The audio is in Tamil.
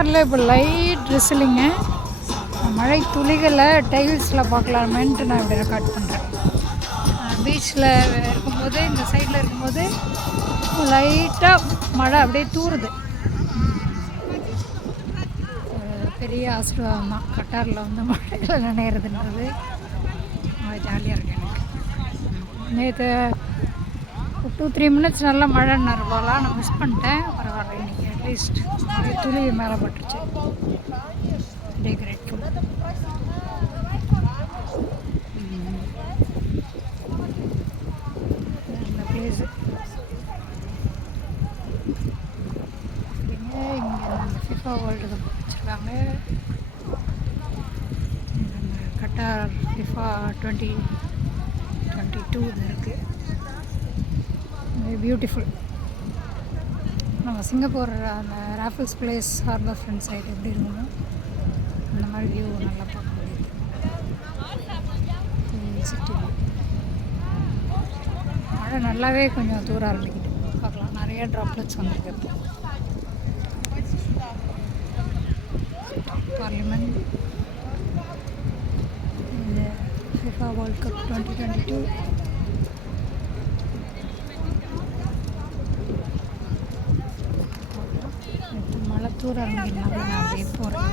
கட்டாரில் இப்போ லைட் ட்ரெஸ்ஸிலிங்க மழை துளிகளை டைல்ஸில் பார்க்கலாமேன்ட்டு நான் இப்படி ரெக்கார்ட் பண்ணுறேன். பீச்சில் இருக்கும்போது இந்த சைடில் இருக்கும்போது லைட்டாக மழை அப்படியே தூறுது. பெரிய ஆசீர்வாதம் தான் கட்டாரில் வந்து மழையில் நினைகிறதுன்றது. ஜாலியாக இருக்கு எனக்கு. நேற்று 2-3 மினிட்ஸ் நல்லா மழைன்னாரு போல, நான் மிஸ் பண்ணிட்டேன். பரவாயில்ல, இன்றைக்கி அட்லீஸ்ட் நிறைய துளி மேலே பட்டுருச்சு. Very grateful. இந்த பிளேஸு இங்கே இந்த ஃபிஃபா வேர்ல்டு கப் வச்சுருக்காங்க. கட்டார் ஃபிஃபா 2022 இருக்குது. பியூட்டிஃபுல். நம்ம சிங்கப்பூர் அந்த Raffles place harbour front side எப்படி இருக்கணும் அந்த மாதிரி வியூ நல்லா பார்க்க முடியுது. சிட்டி மழை நல்லாவே கொஞ்சம் தூர ஆரம்பிக்குது. பார்க்கலாம், நிறைய ட்ராப்லெட்ஸ் வந்துருக்கு. இப்போ பார்லிமெண்ட் இந்த ஃபிஃபா வேர்ல்ட் கப் 2022 மழை தூர ஆரம்பிக்கிறதுனால நான் அப்படியே போகிறேன்.